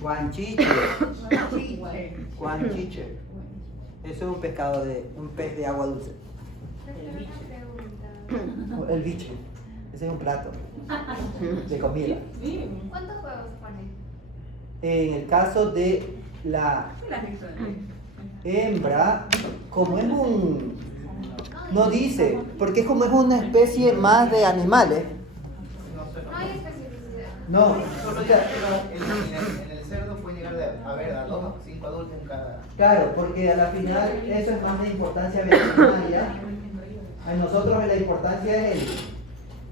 Guanchiche. Guanchiche. Eso es un pescado un pez de agua dulce. El biche. Ese es un plato de comida. ¿Cuántos huevos pone? En el caso de la hembra, como es un... No dice, porque como es una especie más de animales. No hay especificidad. No, Solo ya en el cerdo puede llegar a haber a 2 a 5 adultos en cada. claro, porque a la final eso es más de importancia veterinaria. A nosotros la importancia es el...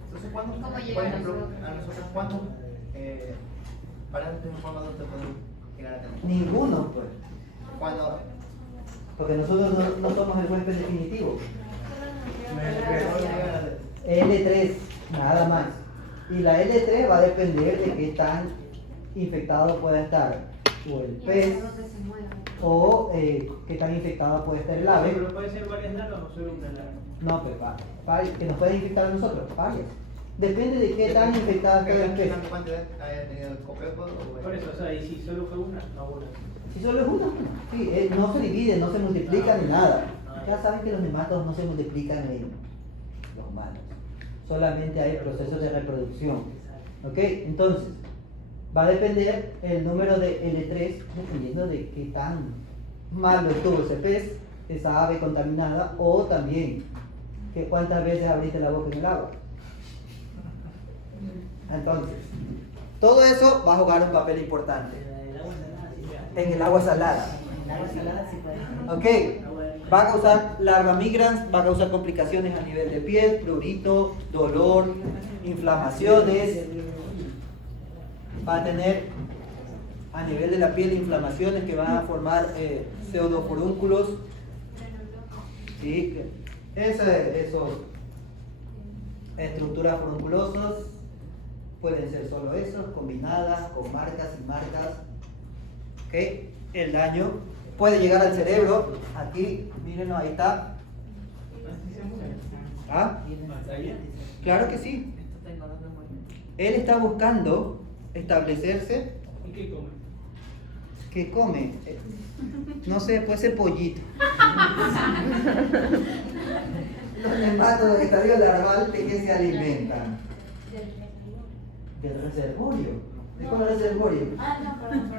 Entonces, ¿cuántos, ¿Cómo por llegan ejemplo, los- a nosotros cuántos parámetros en forma adulta podemos llegar a tener? Ninguno, pues. Cuando Porque nosotros no somos el huésped definitivo. me L3, nada más. Y la L3 va a depender de qué tan infectado pueda estar o el pez ¿Dónde se mueve? o qué tan infectado puede estar el ave. Pero puede ser varias larvas o solo una larva. No, pues que nos puede infectar a nosotros, varias. Depende de qué tan infectada esté el pez. ¿Cuánto haya tenido el copepo? Por eso, o sea, y si solo fue una, no una. Si solo es una, sí, no se divide, no se multiplica ni nada. Ya saben que los nematodos no se multiplican en los humanos. Solamente hay procesos de reproducción. ¿Ok? Entonces, va a depender el número de L3 dependiendo de qué tan malo estuvo ese pez, esa ave contaminada, o también que cuántas veces abriste la boca en el agua. Entonces, todo eso va a jugar un papel importante El agua salada, sí, ya. en el agua salada. El agua salada sí puede. ¿Ok? Va a causar larva migrans, va a causar complicaciones a nivel de piel, prurito, dolor, inflamaciones. Va a tener a nivel de la piel inflamaciones que van a formar pseudofurúnculos. ¿Sí? Esos estructuras furunculosas pueden ser solo esos, combinadas con marcas y marcas. ¿Ok? El daño puede llegar al cerebro. Aquí, mírenlo, ahí está. ¿Ah? Claro que sí. Él está buscando establecerse. ¿Y qué come? ¿Qué come? No sé, puede ser pollito. Los nematodos del estadio larval, ¿de qué se alimentan? Del reservorio. ¿De cuál reservorio? Ah, no, perdón.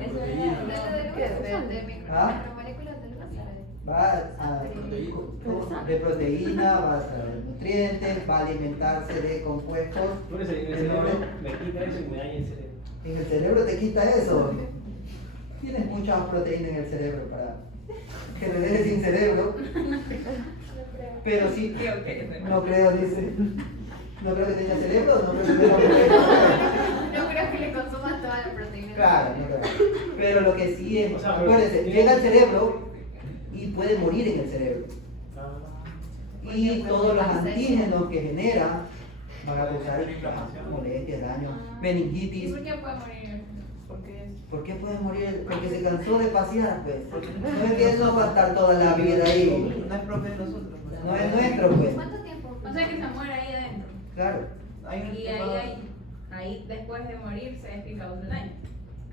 Eso era de ¿Ah? micromoléculas del azar. Va de proteína, va a ser nutrientes, va a alimentarse de compuestos. Por eso en el cerebro me quita eso y me daña el cerebro. En el cerebro te quita eso. Tienes mucha proteína en el cerebro para que te dejes sin cerebro. Pero sí, no creo, dice. No creo que tenga cerebro, no creo que tenga proteína. No creo que le consuman toda la proteína. Claro, no creo. Pero lo que sí es, O sea, pero- acuérdense, llega al cerebro y puede morir en el cerebro. Y todos los antígenos que genera van a causar molestias, daño, ¿Y meningitis. por qué puede morir? ¿Por qué puede morir? Porque se cansó de pasear, pues. No es que él no va a estar toda la vida ahí. No es propio de nosotros. No es nuestro, pues. ¿Cuánto tiempo? O sea que se muere ahí adentro. Claro. Hay un Y ahí después de morirse es que causa el daño.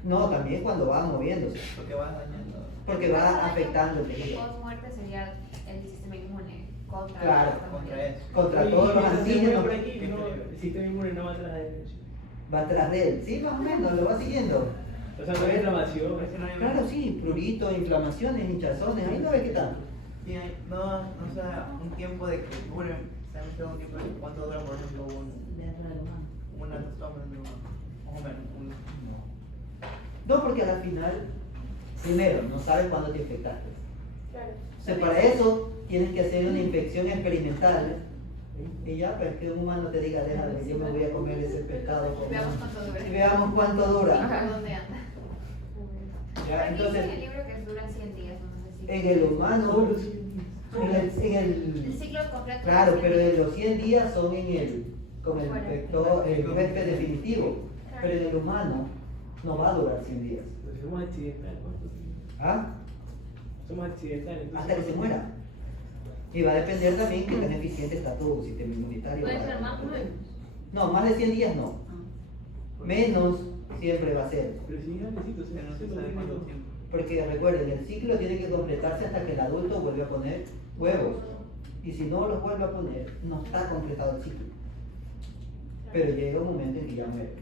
No, también cuando va moviéndose. porque va dañando. Porque va afectando el tejido. Post muerte sería el sistema inmune contra Claro, Contra eso. Contra Y todos los si se muere antígenos. por aquí, no, el sistema inmune no va atrás de él. Va atrás de él. Sí, más o menos, lo va siguiendo. O sea, no hay inflamación. Claro, sí, prurito, inflamaciones, hinchazones. Ahí no ve qué tal. Sí, no sé, un tiempo de que dure, ¿sabes? Un tiempo de cuánto dura, por ejemplo, Dentro del humano. una toma de más o menos. No, porque al final, primero, no sabes cuándo te infectaste. Claro. O sea, para eso tienes que hacer una infección experimental. Y ya, pues que un humano te diga, déjame, yo me voy a comer ese pescado. Veamos cuánto dura. Y veamos cuánto dura. ¿Dónde anda? Ya, Aquí dice entonces, en el libro que dura 100 días, no sé si. en el humano, en El el, ciclo completo. claro, de 100 pero días. los 100 días son en el, con el infector, el huésped definitivo. Pero en el humano no va a durar 100 días. Pero somos accidentales, ¿no? ¿Ah? Somos accidentales. Hasta que se muera. Y va a depender también que tan eficiente está tu sistema inmunitario. Puede para- ser más o menos. No, más de 100 días no. Menos siempre va a ser. Pero si es grandecito, Pero no se sabe cuánto tiempo. Porque recuerden, el ciclo tiene que completarse hasta que el adulto vuelve a poner huevos. Y si no los vuelve a poner, no está completado el ciclo. Pero llega un momento en que ya muere.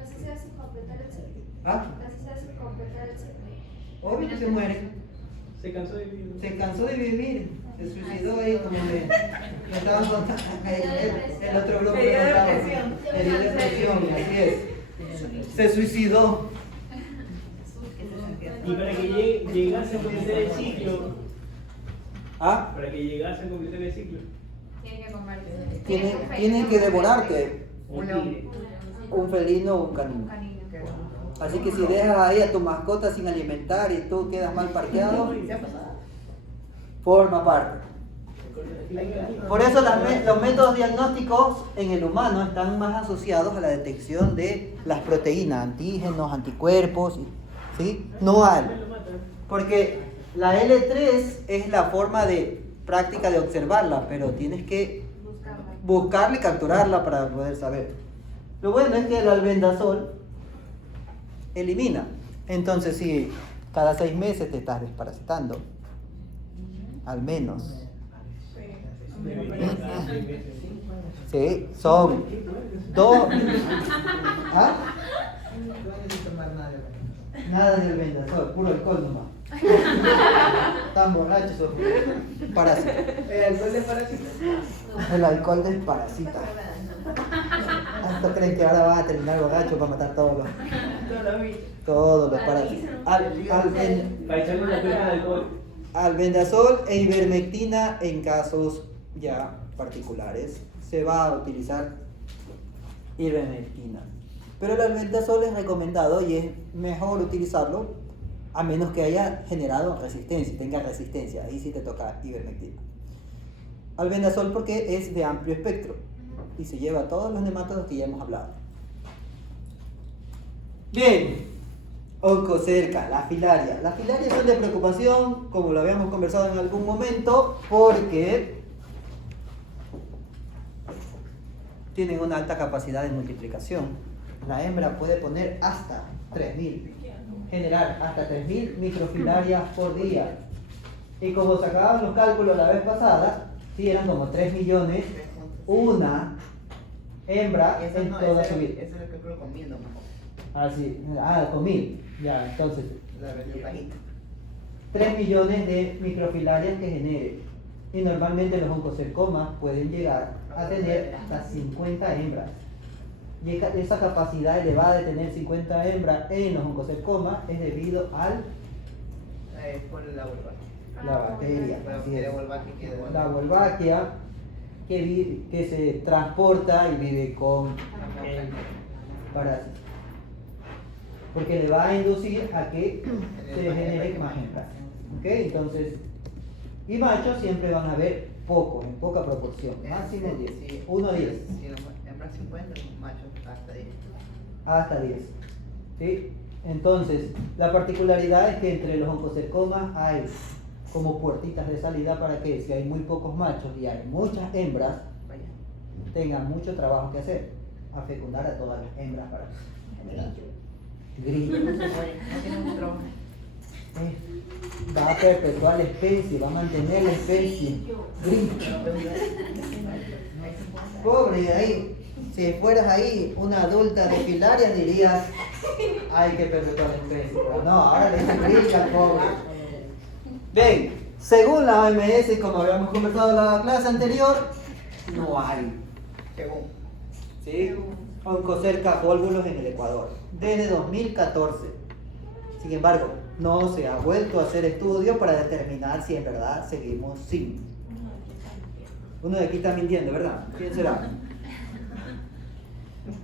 Así se hace completar el ciclo. ¿Ah? Así se hace completar el ciclo. Obvio que se muere. Se cansó de vivir. Se cansó de vivir. Se suicidó ahí como me estaban contando. El otro grupo Le dio me contaba. depresión. Le dio depresión, así es. Se suicidó. Y para que llegase a completar el ciclo, ¿Ah? para que llegase a completar el ciclo, Tiene que comerse. Tienen que devorarte un tigre. un felino o un canino. Así que si dejas ahí a tu mascota sin alimentar y tú quedas mal parqueado, forma parte. Por eso los métodos diagnósticos en el humano están más asociados a la detección de las proteínas, antígenos, anticuerpos, ¿sí? No al. Porque la L3 es la forma de práctica de observarla, pero tienes que buscarla y capturarla para poder saber. Lo bueno es que el albendazol elimina. Entonces, si cada 6 meses te estás desparasitando, al menos. Sí, son 2. ¿Ah? No necesito tomar nada. Nada de albendazol, puro alcohol nomás. Están borrachos esos parásitos. ¿El alcohol de parásito? El alcohol desparasita. ¿Cuánto creen que ahora van a terminar borracho para matar todos los parásitos? Para echarle una pena de alcohol. Albendazol e ivermectina en casos ya particulares. Se va a utilizar ivermectina. Pero el albendazol es recomendado y es mejor utilizarlo a menos que haya generado resistencia, tenga resistencia. Ahí sí te toca ivermectina. Albendazol porque es de amplio espectro y se lleva a todos los nematodos que ya hemos hablado. Bien, oncocerca, la filaria. Las filarias son de preocupación, como lo habíamos conversado en algún momento, porque tienen una alta capacidad de multiplicación. La hembra puede poner hasta 3.000, generar hasta 3.000 microfilarias por día. Y como sacaban los cálculos la vez pasada, sí eran como 3 millones, una hembra Eso en no, toda su vida. eso es lo que creo comiendo, ¿no? Con 1.000, ya, entonces, La bajita. 3 millones de microfilarias que genere. Y normalmente los oncocercomas pueden llegar a tener hasta 50 hembras. Y esa capacidad elevada de tener 50 hembras en los oncocercomas es debido al Por la Wolbachia. la bacteria. Así es. La La Wolbachia que se transporta y vive con el parásito. Porque le va a inducir a que se generen más hembras. ¿Ok? Entonces, y machos siempre van a haber pocos, en poca proporción. Máximo 10. 1 a 10. Si los hembras 50, los machos hasta 10. Hasta 10. ¿Sí? Entonces, la particularidad es que entre los oncocercomas hay como puertitas de salida para que si hay muy pocos machos y hay muchas hembras, Vaya. tengan mucho trabajo que hacer, a fecundar a todas las hembras para generar grillo. No tiene mucho trabajo. Va a perpetuar la especie, va a mantener la especie. Grillo. Pobre, ahí, si fueras ahí una adulta de filarias dirías, hay que perpetuar la especie. Pero no, ahora le dicen grillo al pobre. Bien, según la OMS, como habíamos conversado en la clase anterior, no hay. Según. ¿Sí? Oncocerca volvulus en el Ecuador, desde 2014. Sin embargo, no se ha vuelto a hacer estudios para determinar si en verdad seguimos sin. Uno de aquí está mintiendo, ¿verdad? ¿Quién será?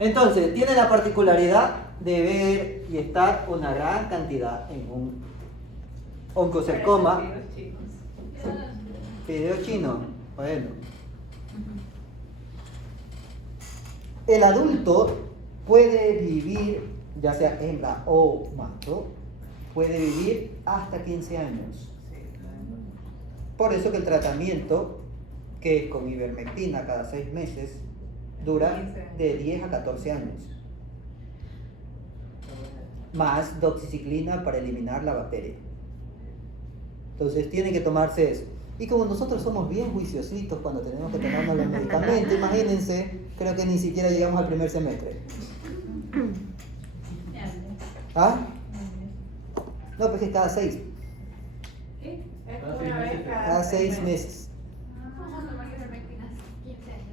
Entonces, tiene la particularidad de ver y estar una gran cantidad en un oncocercoma. Fideo chino, bueno. El adulto puede vivir, ya sea hembra o macho, puede vivir hasta 15 años. Por eso que el tratamiento, que es con ivermectina cada 6 meses, dura de 10 a 14 años. más doxiciclina para eliminar la bacteria. Entonces tienen que tomarse eso. Y como nosotros somos bien juiciositos cuando tenemos que tomarnos los medicamentos, imagínense, creo que ni siquiera llegamos al primer semestre. ¿Ah? No, pues es cada 6. ¿Qué? Es Cada una 6 vez meses. Cada 6 meses. Vamos a tomar ivermectina 15 años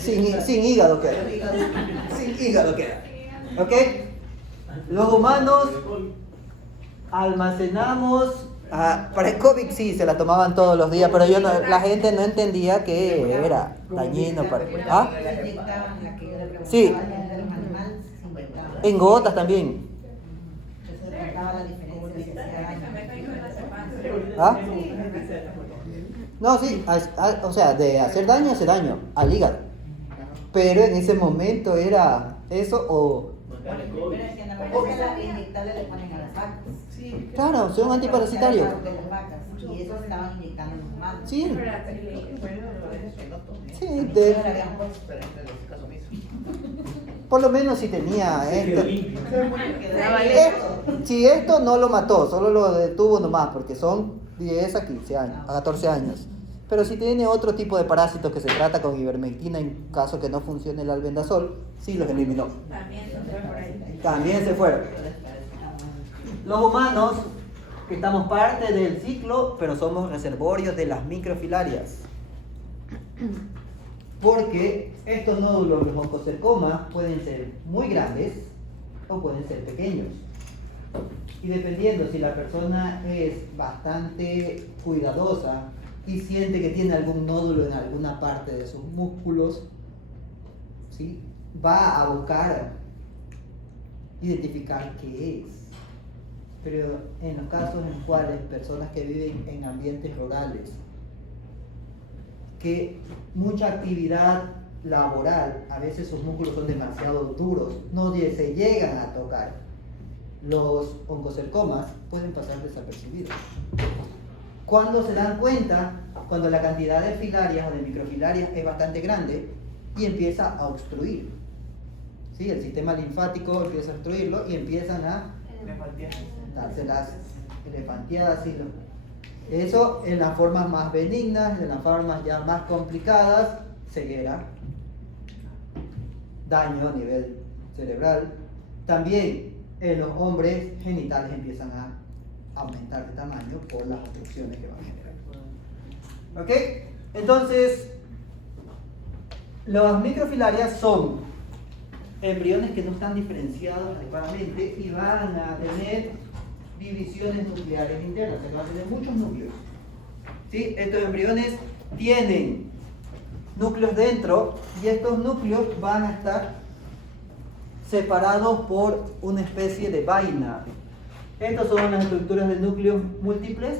entonces. Sin hígado queda. Sin hígado queda. ¿Ok? Los humanos almacenamos. Para el COVID sí, se la tomaban todos los días, pero la gente no entendía que era dañino para. ¿Ah? Inyectaban la que yo le preguntaba, Sí. de los animales se inyectaban. En gotas también. Eso le contaba la diferencia si hacía daño. ¿Ah? No, sí, o sea, de hacer daño hace daño al hígado. Pero en ese momento era eso o. Matar el COVID. Porque la inyectable le ponen a las vacas. Sí. Claro, son antiparasitarios. De las vacas. Y eso estaban inyectando en los humanos. Sí, Bueno, eso no tomé. sí, Eso le habían puesto. Pero entre los casos mismos. por lo menos si tenía Quedó esto. limpio. Si esto no lo mató, solo lo detuvo nomás, porque son 10 a 15 años, a 14 años. Pero si tiene otro tipo de parásito que se trata con ivermectina en caso que no funcione el albendazol, sí los eliminó. También se fue por ahí. También se fueron. Los humanos, que estamos parte del ciclo, pero somos reservorios de las microfilarias. Porque estos nódulos, los oncocercomas, pueden ser muy grandes o pueden ser pequeños. Y dependiendo si la persona es bastante cuidadosa y siente que tiene algún nódulo en alguna parte de sus músculos, ¿sí?, va a buscar identificar qué es. Pero en los casos en los cuales personas que viven en ambientes rurales, que mucha actividad laboral, a veces sus músculos son demasiado duros, no se llegan a tocar, los oncocercomas pueden pasar desapercibidos. Cuando se dan cuenta, cuando la cantidad de filarias o de microfilarias es bastante grande y empieza a obstruir, ¿sí?, el sistema linfático empieza a obstruirlo y empiezan a darse las elefantiasis. Eso en las formas más benignas, en las formas ya más complicadas, ceguera, daño a nivel cerebral. También en los hombres genitales empiezan a aumentar de tamaño por las obstrucciones que van a generar. ¿Ok? Entonces, las microfilarias son embriones que no están diferenciados adecuadamente y van a tener divisiones nucleares internas, o sea que van a tener muchos núcleos. ¿Sí? Estos embriones tienen núcleos dentro y estos núcleos van a estar separados por una especie de vaina. Estas son las estructuras de núcleos múltiples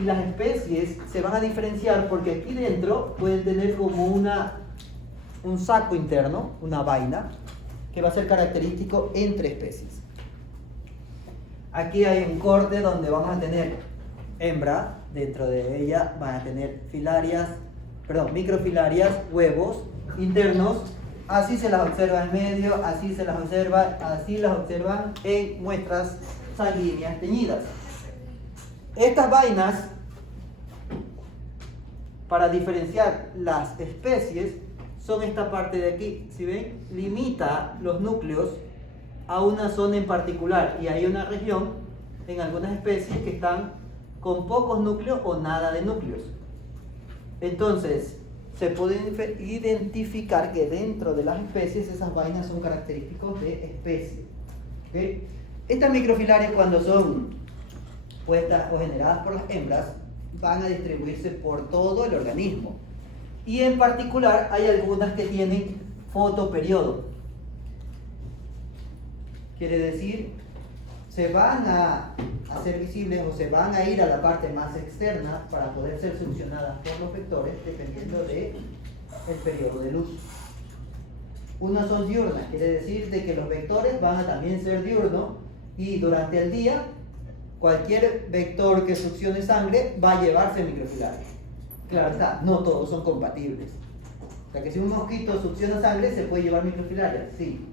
y las especies se van a diferenciar porque aquí dentro pueden tener como un saco interno, una vaina, que va a ser característico entre especies. Aquí hay un corte donde vamos a tener hembra, dentro de ella van a tener microfilarias, huevos internos, así se las observa en medio, así se las observa, así las observan en muestras sanguíneas teñidas. Estas vainas, para diferenciar las especies, son esta parte de aquí, ¿sí ven? Limita los núcleos a una zona en particular y hay una región en algunas especies que están con pocos núcleos o nada de núcleos. Entonces, se puede identificar que dentro de las especies esas vainas son característicos de especie. ¿Okay? Estas microfilarias, cuando son puestas o generadas por las hembras, van a distribuirse por todo el organismo. Y en particular hay algunas que tienen fotoperiodo. Quiere decir, se van a hacer visibles o se van a ir a la parte más externa para poder ser succionadas por los vectores dependiendo del periodo de luz. Unas son diurnas, quiere decir de que los vectores van a también ser diurnos y durante el día cualquier vector que succione sangre va a llevarse microfilarias. Claro está, no todos son compatibles. O sea que si un mosquito succiona sangre, ¿se puede llevar microfilarias? Sí.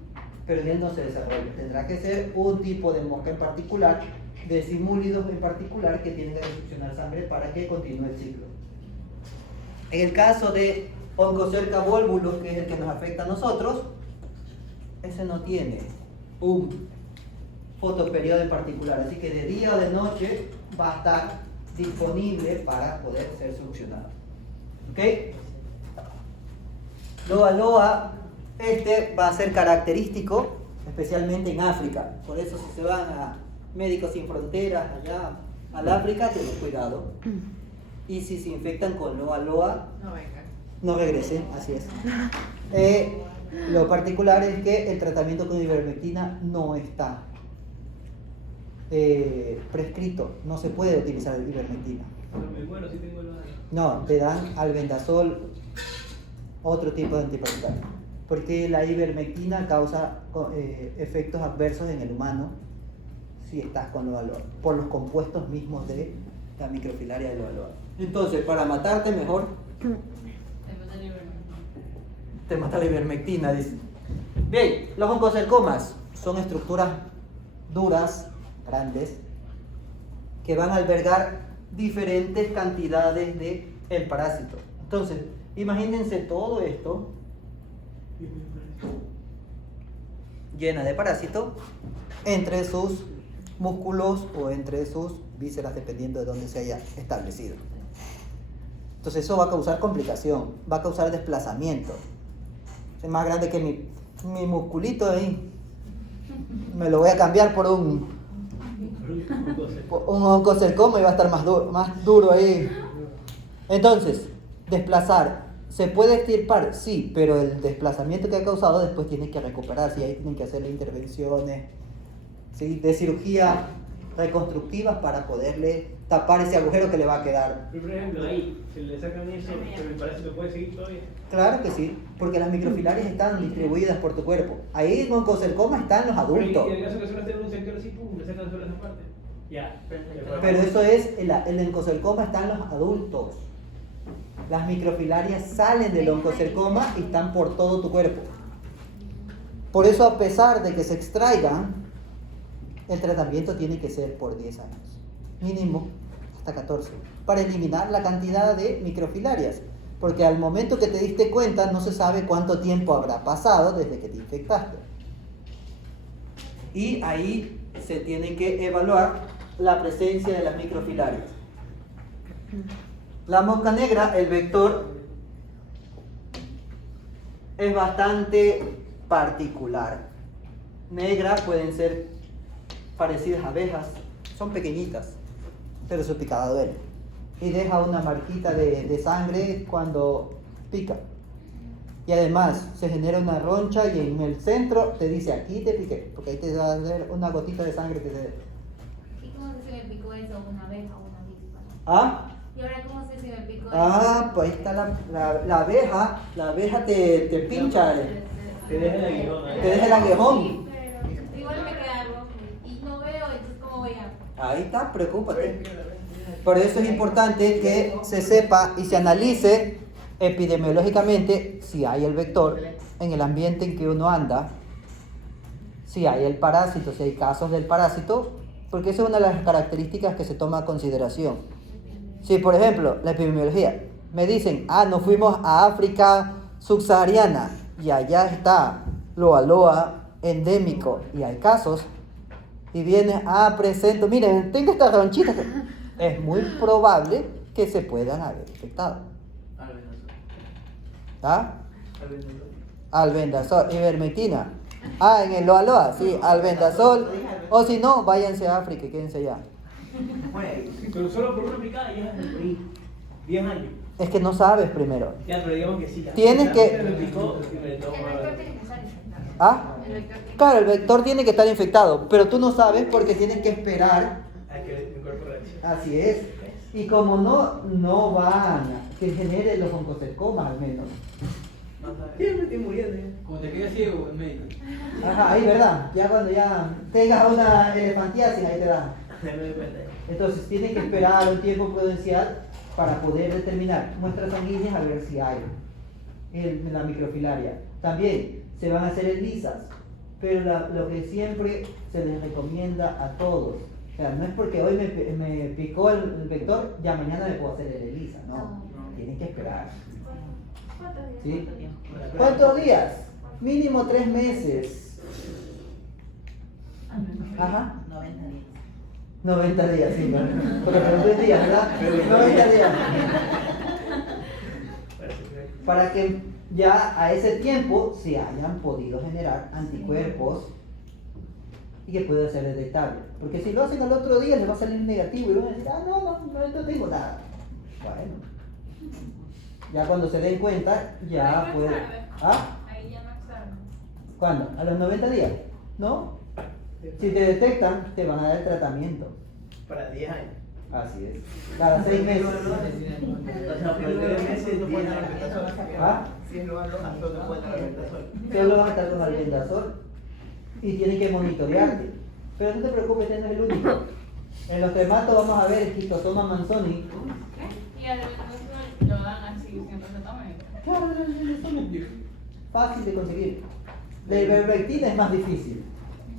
pero en él no se desarrolla. Tendrá que ser un tipo de mosca en particular, de simúlidos en particular, que tienen que succionar sangre para que continúe el ciclo. En el caso de Oncocerca volvulus, que es el que nos afecta a nosotros, ese no tiene un fotoperiodo en particular, así que de día o de noche va a estar disponible para poder ser succionado. ¿Ok? Loa loa, este va a ser característico, especialmente en África. Por eso si se van a Médicos Sin Fronteras, allá al África, tengan cuidado. Y si se infectan con loa loa, No venga. no regresen, así es. Lo particular es que el tratamiento con ivermectina no está prescrito, no se puede utilizar ivermectina. Pero me muero si tengo la... No, te dan albendazol, otro tipo de antiparasital, porque la ivermectina causa efectos adversos en el humano si estás con loa loa, por los compuestos mismos de la microfilaria de loa loa. Entonces, para matarte mejor, te mata la ivermectina, dice. Bien, los oncocercomas son estructuras duras, grandes, que van a albergar diferentes cantidades de el parásito. Entonces, imagínense todo esto llena de parásito entre sus músculos o entre sus vísceras, dependiendo de dónde se haya establecido. Entonces eso va a causar complicación, va a causar desplazamiento. Es más grande que mi musculito ahí. Me lo voy a cambiar por un oncocercoma y va a estar más duro ahí. Entonces, desplazar. ¿Se puede extirpar? Sí, pero el desplazamiento que ha causado después tiene que recuperarse y ahí tienen que hacerle intervenciones, ¿sí?, de cirugía reconstructivas para poderle tapar ese agujero que le va a quedar. Por ejemplo, ahí, si le sacan eso, pero el parásito puede seguir todavía. Claro que sí, porque las microfilarias están distribuidas por tu cuerpo. Ahí en oncocercoma están los adultos. Y en el caso que solo esté en un sector así, pum, le sacan solo esa parte. Ya. Pero eso es, el oncocercoma está en los adultos. Las microfilarias salen del oncocercoma y están por todo tu cuerpo. Por eso, a pesar de que se extraigan, el tratamiento tiene que ser por 10 años, mínimo hasta 14, para eliminar la cantidad de microfilarias. Porque al momento que te diste cuenta, no se sabe cuánto tiempo habrá pasado desde que te infectaste. Y ahí se tiene que evaluar la presencia de las microfilarias. La mosca negra, el vector, es bastante particular. Negra pueden ser parecidas a abejas, son pequeñitas, pero su picada duele. Y deja una marquita de sangre cuando pica. Y además se genera una roncha y en el centro te dice aquí te piqué, porque ahí te va a dar una gotita de sangre que te... ¿Y cómo sé si me picó eso? ¿Una abeja o una avispa? ¿Ah? ¿Y ahora cómo sé si me picó eso? Ah, pues ahí está la abeja te pincha, Te deja el aguijón. te deja el aguijón. Sí, pero igual me queda rojo y no veo, entonces ¿cómo voy a...? Ahí está, preocúpate. Por eso es importante que se sepa y se analice epidemiológicamente si hay el vector en el ambiente en que uno anda, si hay el parásito, si hay casos del parásito, porque esa es una de las características que se toma a consideración. Si, por ejemplo, la epidemiología, me dicen, nos fuimos a África subsahariana y allá está loa loa endémico y hay casos, y viene, presento, miren, tengo esta ronchita, es muy probable que se puedan haber infectado. ¿Ah? Albendazol, ivermectina. En el loa loa, sí, albendazol. O si no, váyanse a África y quédense allá. Pero solo por una picada ya es ahí. 10 años. Es que no sabes primero. Ya, pero digamos que sí. Ya. Tienes que- Me picó y me toma. El vector tiene que estar infectado. ¿Ah? El vector tiene Claro, el vector tiene que estar infectado, pero tú no sabes porque tienes que esperar. A que mi cuerpo reaccione. Así es. Y como no van a que genere los oncocercomas al menos. Siempre estoy muriendo. Como te quedas ciego, el médico. Ajá, ahí, ¿verdad? Ya cuando ya tengas una elefantiasis, ahí te da. Entonces tienes que esperar un tiempo prudencial para poder determinar muestras sanguíneas a ver si hay la microfilaria. También se van a hacer ELISAs Pero lo que siempre se les recomienda a todos, o sea, no es porque hoy me picó el vector, ya mañana me puedo hacer el ELISA, no, tienen que esperar. ¿Cuántos días? ¿Sí? ¿Cuántos días? Mínimo 3 meses. Ajá. 90 días. 90 días, sí, ¿no? Porque pregunté días, ¿verdad? 90 días. Para que ya a ese tiempo se hayan podido generar anticuerpos y que pueda ser detectable. Porque si lo hacen al otro día les va a salir negativo y van a decir, no tengo nada. Bueno, ya cuando se den cuenta, ya Ahí no es puede. tarde. ¿Ah? Ahí ya no es tarde. ¿Cuándo? ¿A los 90 días? ¿No? Si te detectan, te van a dar el tratamiento. Para 10 años. Así es. Cada 6 meses. O sea, por 3 meses no pueden dar albendazol. ¿Ah? Si es lo alto, no pueden dar albendazol. Solo vas a estar con albendazol y tienen que monitorearte. Pero no te preocupes, este no es el único. En los tematos vamos a ver el Schistosoma manzoni. ¿Qué? Y al albendazol lo dan así, sin receta médica. Claro, el albendazol es fácil de conseguir. La ivermectina es más difícil.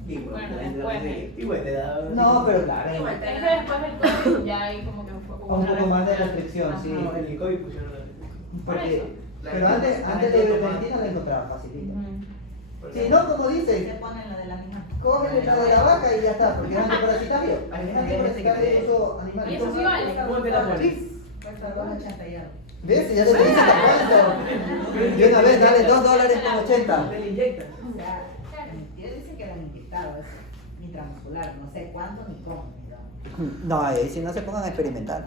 Y bueno, Bueno, te después, da- ¿eh? igual te da. No, pero claro. Igual, es que después del COVID ya hay como que Un poco más de restricción, Ajá. sí. No, en el COVID pusieron Porque, pero antes la ivermectina la encontraba facilita. Ujú. Si no, como Se dicen, ponen la de la misma. cógele la de la vaca y ya está, porque es antiparasitario. Es antiparasitario de uso animal. Y eso sí vale. ¿Cómo te la pones? Sí. Cuesta 2.80 y algo. ¿Ves? Ya te dije cuánto. Y una vez dale $2.80. Te la inyectas. O sea, ellos dicen que lo han inyectado, es intramuscular, no sé cuánto ni cómo. No, ahí si no se pongan a experimentar.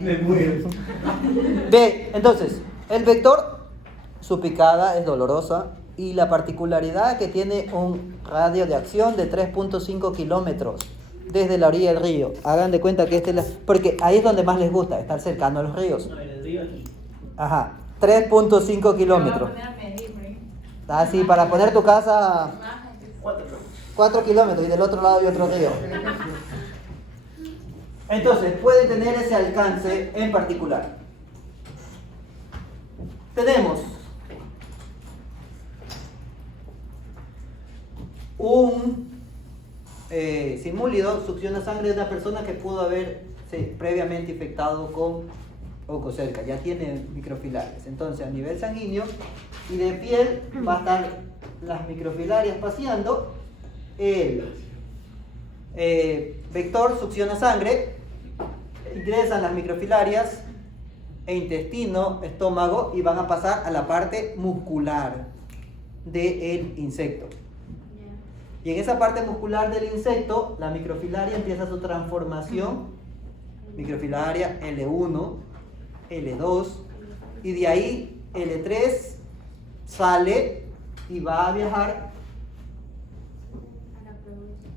Me muero. Ve, entonces, el vector, su picada es dolorosa y la particularidad que tiene un radio de acción de 3.5 kilómetros desde la orilla del río. Hagan de cuenta que este es la... Porque ahí es donde más les gusta, estar cercano a los ríos. No, en el río aquí. Ajá, 3.5 kilómetros. Me voy a poner a medir, por ahí. Así, para poner tu casa Más gente. 4 kilómetros y del otro lado hay otro río. Entonces, puede tener ese alcance en particular. Tenemos un simúlido, succiona sangre de una persona que pudo haberse previamente infectado con oncocerca, ya tiene microfilarias. Entonces, a nivel sanguíneo y de piel va a estar las microfilarias paseando. El vector succiona sangre, ingresan las microfilarias e intestino, estómago y van a pasar a la parte muscular del insecto. Y en esa parte muscular del insecto, la microfilaria empieza su transformación, microfilaria L1, L2, y de ahí L3 sale y va a viajar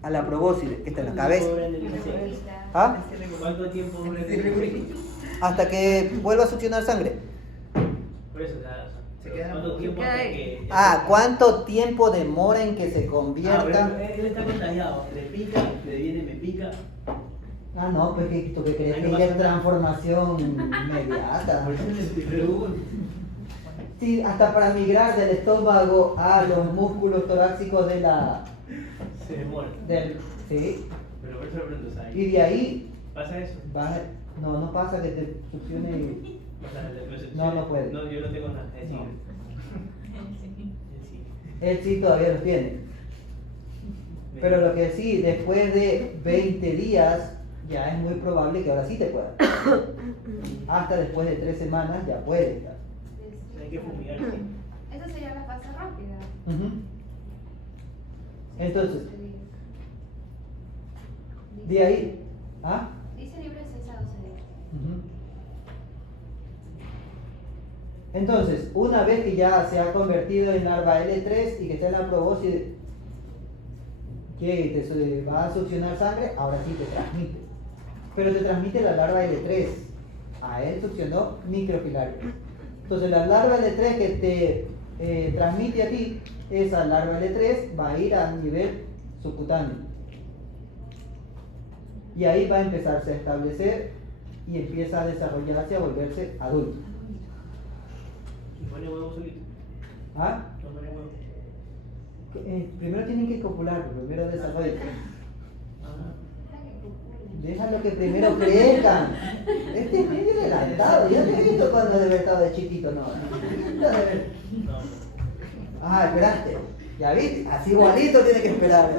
a la probóscide, que está en la cabeza. ¿Ah? ¿Cuánto tiempo dura el Hasta que vuelva a succionar sangre. Por eso, o sea, Se queda- ¿cuánto tiempo hasta que ¿Cuánto tiempo demora en que se Ah, convierta? pero él está contagiado, le pica, le viene, me pica. No, pues que tú que crees Ahí que no ya pasa es transformación inmediata. Por eso te pregunto. Sí, hasta para migrar del estómago a los músculos torácicos de la... Se demora. Sí, Pero por eso le pregunto, o sea, y de ahí ¿pasa eso? no pasa que te succione. O sea, después- No puede. No, yo no tengo nada. Es decir, No. sí. Él sí todavía los tiene. Pero lo que sí, después de 20 días, ya es muy probable que ahora sí te pueda. Hasta después de 3 semanas ya puede estar. Hay que fumigar, sí. Esa sería la fase rápida. Ujú. Entonces, de ahí. Dice libre 6 a 12 días. Ujú. Entonces, una vez que ya se ha convertido en larva L3 y que está en la probóscide, que te va a succionar sangre, ahora sí te transmite. Pero te transmite la larva L3. A él succionó microfilaria. Entonces, la larva L3 que te transmite a ti, esa larva L3 va a ir a nivel subcutáneo. Y ahí va a empezarse a establecer y empieza a desarrollarse, a volverse adulto. Y pone huevo solito. ¿Ah? No pone huevo. Primero tienen que copular, primero desarrollo. Déjalo que primero crezcan. Este es medio adelantado, ya te he visto cuando debe estar de chiquito, no. Ah, esperaste. Ya viste, así igualito tiene que esperar.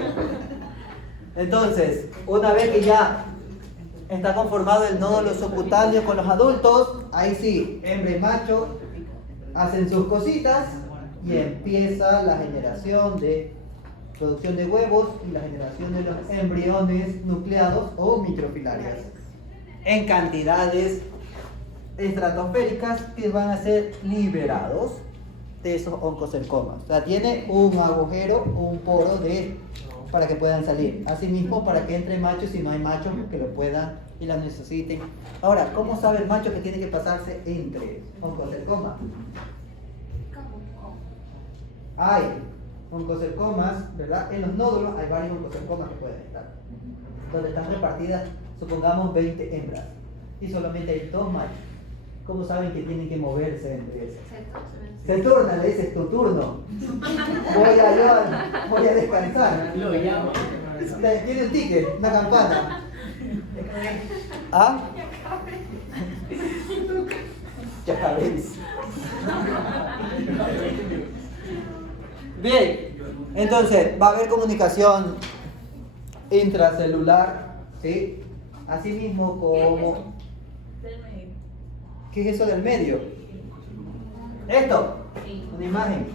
Entonces, una vez que ya está conformado el nódulo subcutáneo con los adultos, ahí sí, hembra y macho hacen sus cositas y empieza la generación de producción de huevos y la generación de los embriones nucleados o microfilarias en cantidades estratosféricas que van a ser liberados de esos oncocercomas. O sea, tiene un agujero, un poro para que puedan salir. Asimismo, para que entre machos, si no hay machos que lo puedan y la necesiten. Ahora, ¿cómo sabe el macho que tiene que pasarse entre oncocercomas? Hay oncocercomas, ¿verdad? En los nódulos hay varios oncocercomas que pueden estar, donde están repartidas, supongamos, 20 hembras y solamente hay 2 machos. ¿Cómo saben que tienen que moverse entre esos? Se turna, le dices tu turno. Voy a descansar. Lo llama. Tiene un ticket, una campana. ¿Ah? Ya sabéis. Bien, entonces va a haber comunicación intracelular, ¿sí? Asimismo como... ¿Qué es eso del medio? Esto, una imagen.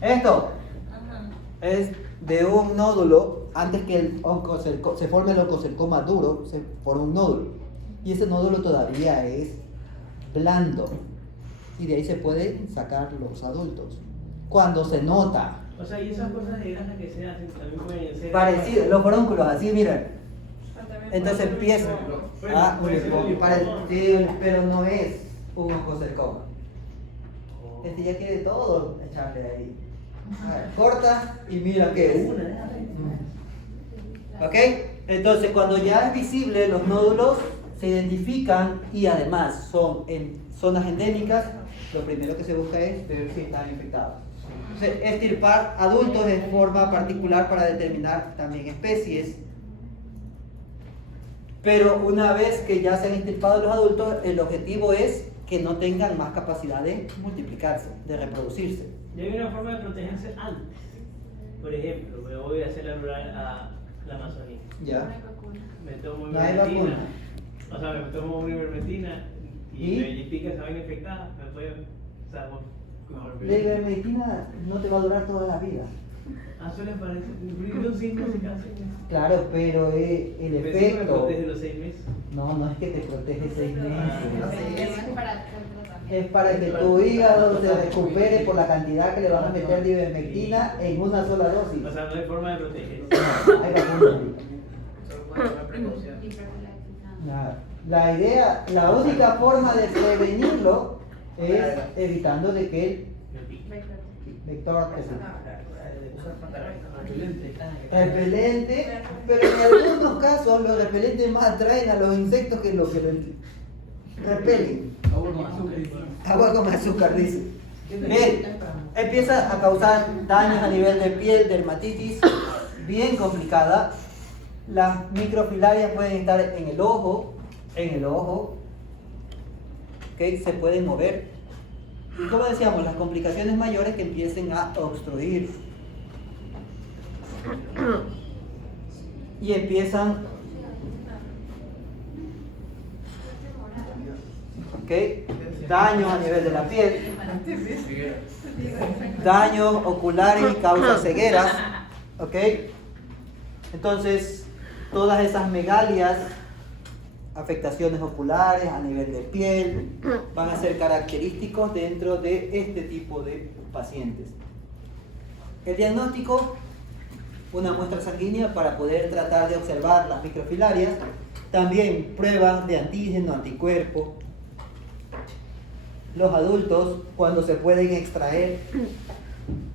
Esto es de un nódulo. Antes que se forme el oncocercoma duro, se forma un nódulo. Y ese nódulo todavía es blando. Y de ahí se pueden sacar los adultos. Cuando se nota. O sea, y esas cosas de grasa que se hacen también pueden ser... Parecido, los forúnculos, así miren. Entonces empieza pero no es un oncocercoma. Este ya quiere todo echarle ahí. A ver, corta y mira qué es. ¿Ok? Entonces cuando ya es visible, los nódulos se identifican y además son en zonas endémicas. Lo primero que se busca es ver si están infectados. Entonces, extirpar adultos de forma particular para determinar también especies. Pero una vez que ya se han extirpado los adultos, el objetivo es que no tengan más capacidad de multiplicarse, de reproducirse. Y hay una forma de protegerse antes. Por ejemplo, me voy a hacer la rural a la Amazonía. ¿Ya? Me tomo No hay ivermectina. vacuna. O sea, me tomo una ivermectina ¿Y? y pica esa vaina infectada. Me puede... O sea, La ivermectina no te va a durar toda la vida. suele parecer... Son 6 meses casi. Claro, pero el Me efecto... protege los 6 meses. No es que te protege 6 meses. Para Es para que tu hígado se recupere por la cantidad que le van a meter de ivermectina en una sola dosis. O sea, no hay forma de proteger. No, hay vacuna. Solo puede tomar precaución. Nada. La idea, la única forma de prevenirlo es evitando de que el Me pica. vector Usar pantalones. repelente, pero en algunos casos los repelentes más atraen a los insectos que los que repelen. Agua con azúcar, dice. Bien, empieza a causar daños a nivel de piel, dermatitis, bien complicada. Las microfilarias pueden estar en el ojo, ¿okay? Se pueden mover. Y como decíamos, las complicaciones mayores que empiecen a obstruir. Y empiezan, ¿okay? Daños a nivel de la piel, daños oculares y causas cegueras, ¿ok? Entonces, todas esas megalias, afectaciones oculares a nivel de piel, van a ser característicos dentro de este tipo de pacientes. El diagnóstico: una muestra sanguínea para poder tratar de observar las microfilarias, también pruebas de antígeno, anticuerpo, los adultos cuando se pueden extraer,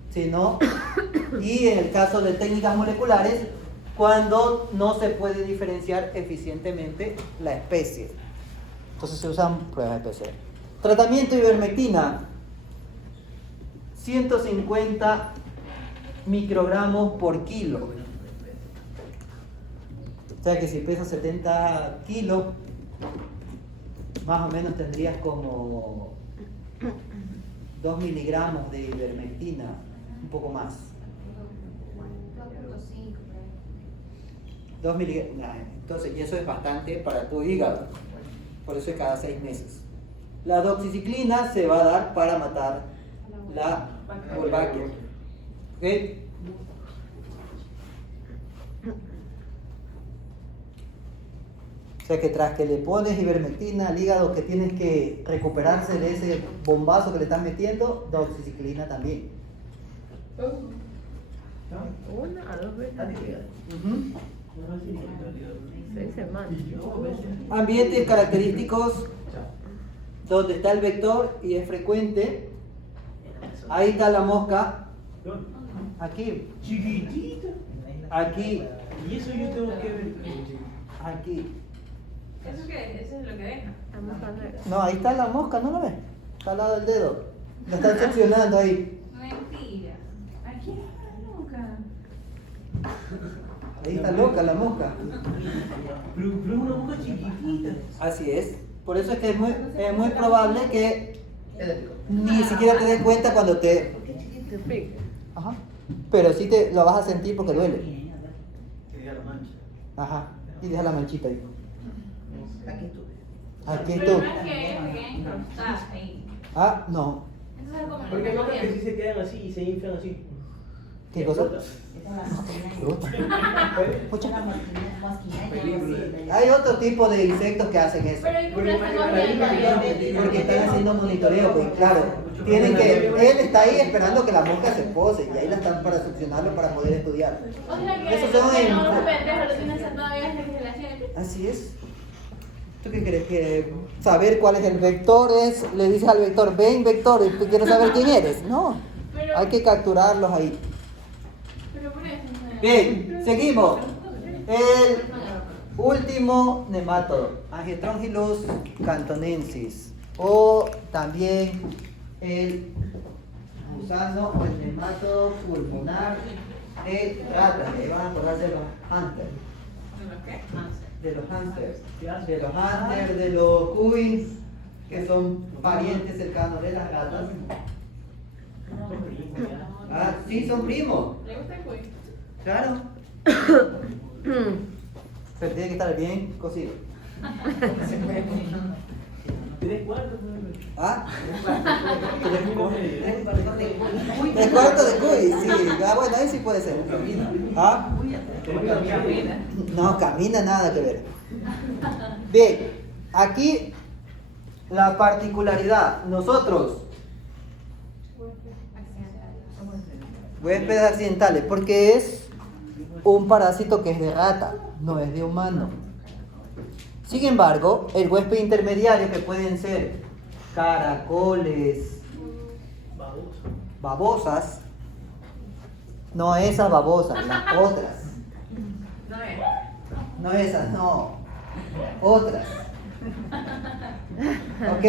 si no, y en el caso de técnicas moleculares, cuando no se puede diferenciar eficientemente la especie. Entonces se usan pruebas de PCR. Tratamiento ivermectina: 150 microgramos por kilo. O sea que si pesas 70 kilos, más o menos tendrías como 2 miligramos de ivermectina, un poco más. 2.5. 2 miligramos. Entonces, y eso es bastante para tu hígado. Por eso es cada 6 meses. La doxiciclina se va a dar para matar la Wolbachia. ¿Ok? O sea que tras que le pones ivermectina al hígado que tienes que recuperarse de ese bombazo que le estás metiendo, doxiciclina también. 1 a 2 veces al día. Ujú. 6 semanas. Ambientes característicos donde está el vector y es frecuente. Ahí está la mosca. Aquí, Chiquitita. aquí, Y eso yo tengo que ver. aquí. ¿Eso qué es? Eso es lo que deja. Estamos hablando de No, ahí está la mosca, ¿no la ves? Está al lado del dedo. La están seccionando ahí. Mentira. Aquí está loca. Ahí está loca la mosca. Pero es una boca chiquitita. Así es. Por eso es que es muy probable que ni siquiera te des cuenta cuando te... te pica. Ajá. Pero sí te lo vas a sentir porque duele. Que diga la mancha. Ajá. Y deja la manchita ahí. Aquí estuve. Aquí Pero tú. no es que se queden incrustadas ahí. Ah, no. Entonces es como Porque hay otras que sí se quedan así y se inflan así. ¿Qué cosa? Esa es la mosquina. Fruta. Esa es la mosquina. Hay otro tipo de insectos que hacen eso. Pero ¿y por qué están moviendo? Porque están haciendo monitoreo, pues claro. Tienen que, él está ahí esperando que la mosca se pose y ahí la están para succionarlo para poder estudiar. O sea que Esos son en- no, pendejo, lo tienen sentado ahí hasta que se la siente. Así es. ¿Tú qué crees? Que saber cuál es el vector es, le dices al vector, ven vector, y tú quieres saber quién eres. No, Pero, hay que capturarlos ahí. pero por eso. Bien, seguimos. El último nemátodo, Angistrongylus cantonensis, o también el gusano o el nemátodo pulmonar de ratas. Ahí van a acordarse de los hunters. ¿De lo qué? De los hamsters, de los cuis, que son parientes cercanos de las ratas. Ah, sí, son primos, ¿Le gusta el cuy? claro. Pero tiene que estar bien cocido. 3 cuartos. ¿Ah? Uy, 3 cuartos de cuy, sí. Ah, bueno, ahí sí puede ser. ¿Ah? Camina. No, camina nada que ver. Bien, aquí la particularidad. Nosotros, huéspedes accidentales, porque es un parásito que es de rata, no es de humano. Sin embargo, el huésped intermediario, que pueden ser caracoles, babosas, no esas babosas, las otras. No es. No esas, no. Otras. ¿Ok?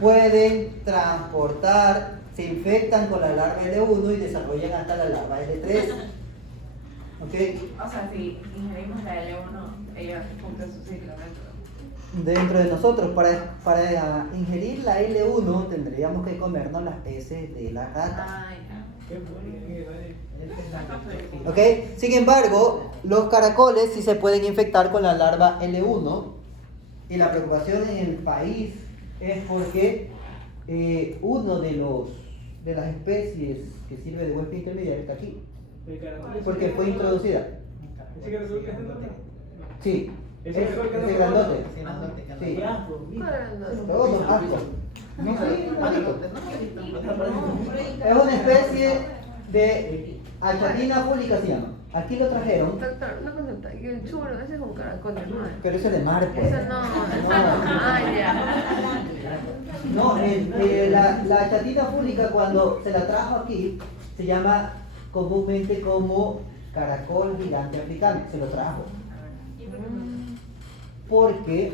Pueden transportar, se infectan con la larva L1 y desarrollan hasta la larva L3. ¿Ok? O sea, si ingerimos la L1, ella cumple su ciclo Dentro de nosotros, para ingerir la L1 tendríamos que comernos las heces de la rata. Ay, no. qué bueno. ¿Ok? Sin embargo, los caracoles sí se pueden infectar con la larva L1 y la preocupación en el país es porque uno de las especies que sirve de huésped intermediario está aquí, porque fue introducida. ¿Ese caracol que es grandote? Sí, ¿Ese caracol que es ese grandote. Sí. Ya, pues, mira. Todos son ascos. No, sí, bonito. Es una especie de achatina fúlica, se llama. Aquí lo trajeron, Doctor, una consulta. Y el chulo, ese es un caracol de mar. pero ese es de mar, pues. Eso no, eso no. Ah, ya. No, la achatina fúlica cuando se la trajo aquí se llama comúnmente como caracol gigante africano, se lo trajo. Porque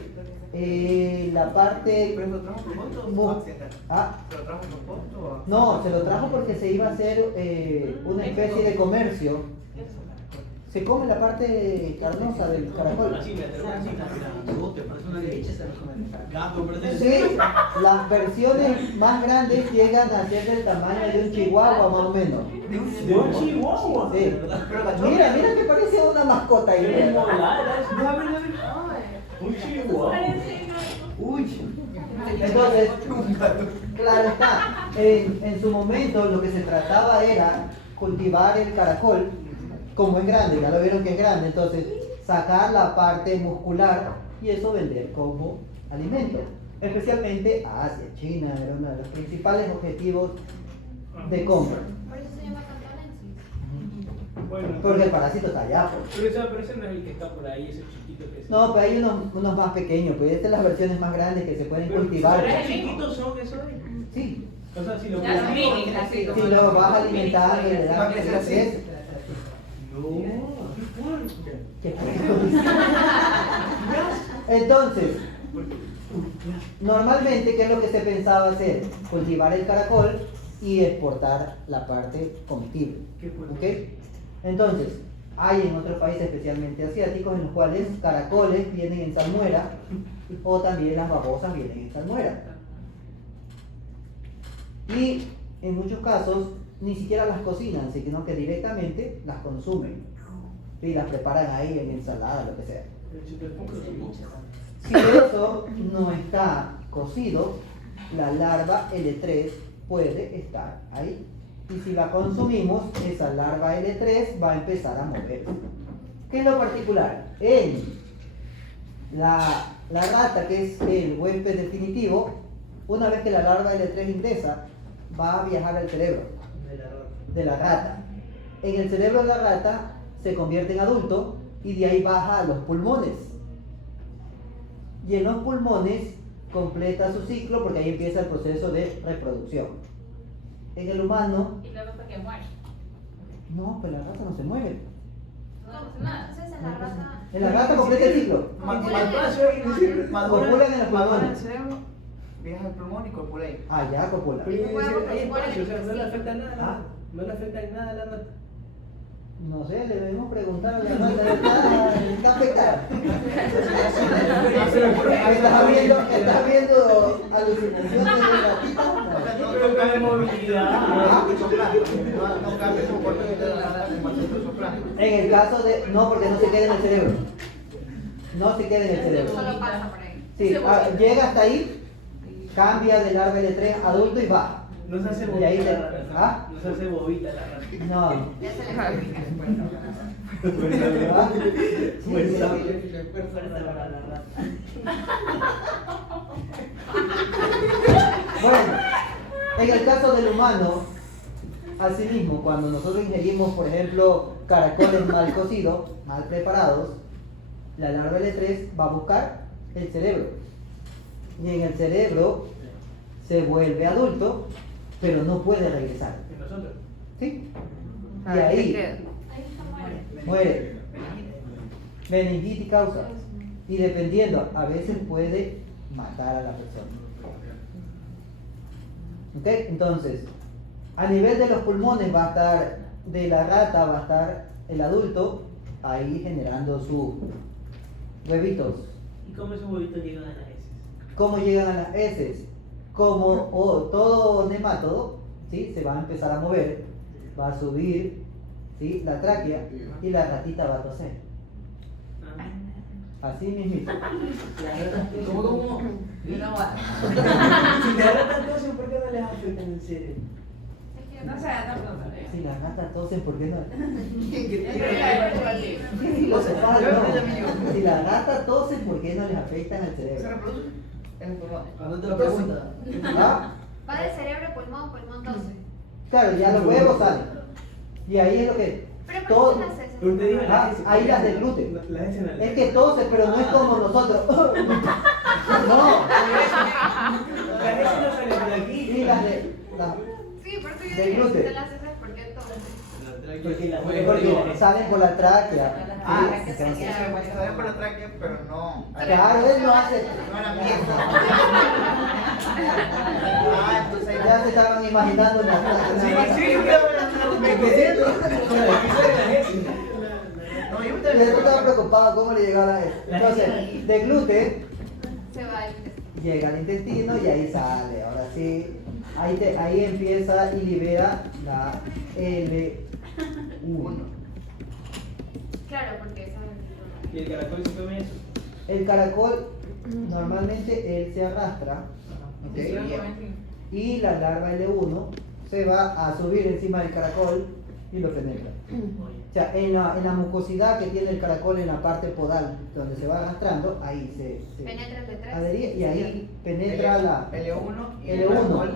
La parte... ¿Pero se lo trajo a propósito o Mu- fue accidental? Ah, ¿Se lo trajo a propósito o no, se lo trajo porque se iba a hacer una especie de comercio. Se come la parte carnosa del caracol. Así, me atrevo así, gato, pero Sí, las versiones más grandes llegan a ser del tamaño de un chihuahua más o menos. de un chihuahua. Sí. Pero cachorro. Mira, mira que parece una mascota ahí. Es mira. molada, un chihuahua. Uy. Entonces, claro está, en su momento lo que se trataba era cultivar el caracol, como es grande, ya lo vieron que es grande, entonces sacar la parte muscular y eso vender como alimento. Especialmente a Asia, China era uno de los principales objetivos de compra. Por eso se llama cantonensis. Bueno, Porque el parásito está allá. Pues. pero ese no es el que está por ahí, ese chiquito que se... No, pero hay unos más pequeños, pues estas son las versiones más grandes que se pueden Pero, cultivar. ¿pero chiquitos son esos? Sí, O sea, si lo Ya son mini, así como. si lo vas alimentando y le Va a das crecer así. crecer. No, ¿Qué Entonces, normalmente, ¿qué es lo que se pensaba hacer? Cultivar el caracol y exportar la parte comestible. ¿Ok? Entonces, hay en otros países, especialmente asiáticos, en los cuales caracoles vienen en salmuera o también las babosas vienen en salmuera. Y en muchos casos ni siquiera las cocinan, sino que directamente las consumen y las preparan ahí en ensalada, lo que sea. Si eso no está cocido, la larva L3 puede estar ahí. Y si la consumimos, esa larva L3 va a empezar a moverse. ¿Qué es lo particular? En la rata, que es el huésped definitivo, una vez que la larva L3 ingresa, va a viajar al cerebro de la rata. En el cerebro de la rata se convierte en adulto y de ahí baja a los pulmones. Y en los pulmones completa su ciclo porque ahí empieza el proceso de reproducción. En el humano, Y luego hasta que muere. no, pues la rata no se mueve. No hace nada. Entonces en la rata. En la rata completa el ciclo. Copulan en los pulmones. Viaja al pulmón y copula ahí. Ah, ya copula. Pero hay espacio, o sea, no le afecta nada. Ah. No le afecta en nada a la rata. No sé, le debemos preguntar a la rata. ¿Está afectada? ¿Estás viendo alucinaciones de ratita? Pero cae movilidad. No cambia su comportamiento de la rata en base a su plan. En el caso de... No, porque no se queda en el cerebro. No se queda en el cerebro. Solo pasa por ahí. Sí, llega hasta ahí, cambia de larva L3 adulto y baja. No se hace Y ahí bobita le- la rata. ¿Ah? No se hace bobita la rata. No. Ya se le fue. ¿Verdad? Sí, sí. Bueno, en el caso del humano, asimismo, cuando nosotros ingerimos, por ejemplo, caracoles mal cocidos, mal preparados, la larva L3 va a buscar el cerebro. Y en el cerebro se vuelve adulto, pero no puede regresar. ¿Y nosotros? ¿Sí? Y Ahí se ahí queda. Ahí está muere. muere. Meningitis causa. Y dependiendo, a veces puede matar a la persona. ¿Ok? Entonces, a nivel de los pulmones va a estar, de la rata va a estar el adulto ahí generando sus huevitos. ¿Y cómo esos huevitos llegan a las heces? ¿Cómo llegan a las heces? Como todo nemátodo, ¿sí? Se va a empezar a mover, va a subir, ¿sí? La tráquea y la ratita va a toser. Así mismito. ¿Cómo? Si la rata tosen, ¿por qué no les afecta en el cerebro? No sé, tampoco. Si las ratas tosen, ¿por qué no? Sí. Filosofal, no. Si las ratas tosen, ¿por qué no les afectan al ¿Se cerebro? reproduce? En el pulmón. Cuando te lo preguntan. ¿Ah? Va de cerebro a pulmón, pulmón 12. Claro, ya los huevos salen. Y ahí es lo que Pero todo. ¿por qué las heces? Pero usted dijo Ah, ahí las del gluten. Las heces en Es que tose, pero no es como nosotros. No. Las heces no salen de aquí. Y las de. las- Sí, por eso yo Del dije, gluten. de las heces, ¿por qué 12? Porque porque salen por la tráquea. Ah, Sí, es que entonces- se ve por la tráquea, pero no. Claro, él no hace. No a la pieza. Ah, entonces Ya se estaban imaginando una. me quedé. No, yo Yo también. estaba preocupado cómo le llegaba a eso. Entonces, de gluten Se va al intestino. llega al intestino y ahí sale. Ahora sí, ahí empieza y libera la L1. Claro, porque esa es ¿Y el caracol se come eso? El caracol, normalmente él se arrastra, ¿ok? Sí, lo comen, sí. Y la larva L1 se va a subir encima del caracol y lo penetra. O sea, en la mucosidad que tiene el caracol en la parte podal, donde se va arrastrando, ahí se penetra el de 3. adhería y ahí penetra la L1 y L1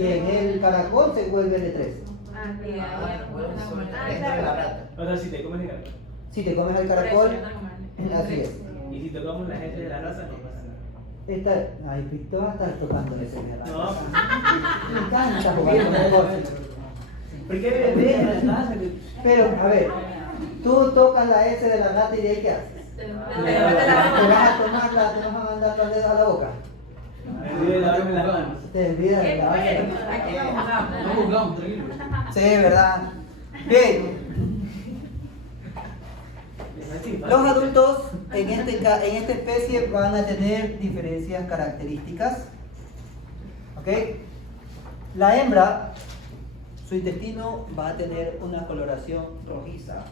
y en el caracol se vuelve L3. Ah, sí, ahí dentro de claro. la rata. O sea, si te comes el caracol. Si te comes el Por eso caracol, yo no como. así es. Y si tocamos la gente de la raza, no pasa nada. Ay, Víctor va a estar tocando ese mierda. No. Me encanta jugar con el golf. ¿Por qué bebé en la raza? Pero, a ver, tú tocas la S de la rata y de ahí ¿qué haces? Te Te levanta la mano. vas a tomarla, te vas a mandar los dedos a la boca. Me olvidé de lavarme las manos. Te olvidas de ¿Qué la fue? boca. Aquí lo jugamos. No jugamos, tranquilo. Sí, verdad. Bien. Los adultos en esta especie van a tener diferencias características. ¿Ok? La hembra, su intestino va a tener una coloración rojiza.